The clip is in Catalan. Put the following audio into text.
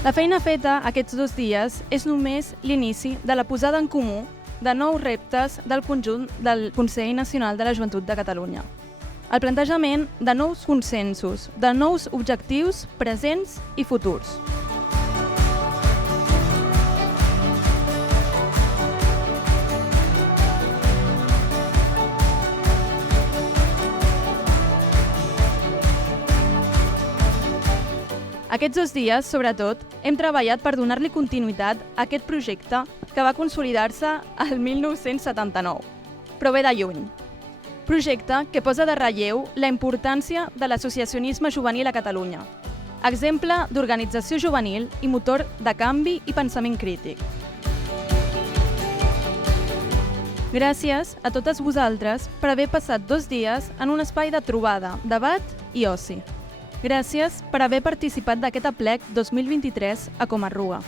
La feina feta aquests 2 dies és només l'inici de la posada en comú de nous reptes del conjunt del Consell Nacional de la Joventut de Catalunya. El plantejament de nous consensos, de nous objectius presents i futurs. Aquests 2 dies, sobretot, hem treballat per donar-li continuïtat a aquest projecte que va consolidar-se al 1979, però ve de lluny. Projecte que posa de relleu la importància de l'associacionisme juvenil a Catalunya, exemple d'organització juvenil i motor de canvi i pensament crític. Gràcies a totes vosaltres per haver passat 2 dies en un espai de trobada, debat i oci. Gràcies per haver participat d'aquest aplec 2023 a Comarruga.